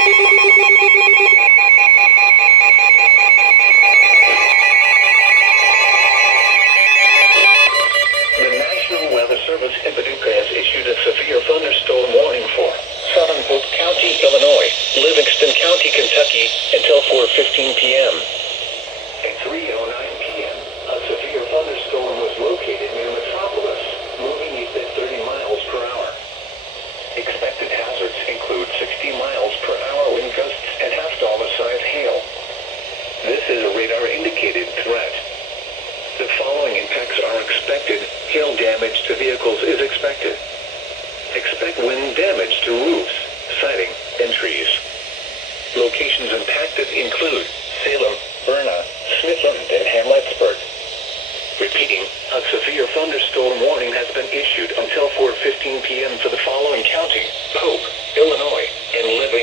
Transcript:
The National Weather Service in Paducah has issued a severe thunderstorm warning for southern Polk County, Illinois, Livingston County, Kentucky, until 4:15 p.m. At 3:09 p.m., a severe thunderstorm was located near Metropolis, moving east at 30 miles per hour. Expected hazards include 60 miles per hour wind gusts and half-dollar-size hail. This is a radar-indicated threat. The following impacts are expected. Hail damage to vehicles is expected. Expect wind damage to roofs, siding, and trees. Locations impacted include Salem, Berna, Smithland, and Hamlettsburg. Repeating, a severe thunderstorm warning has been issued until 4:15 p.m. for the following counties: Polk, Illinois, and Livingston.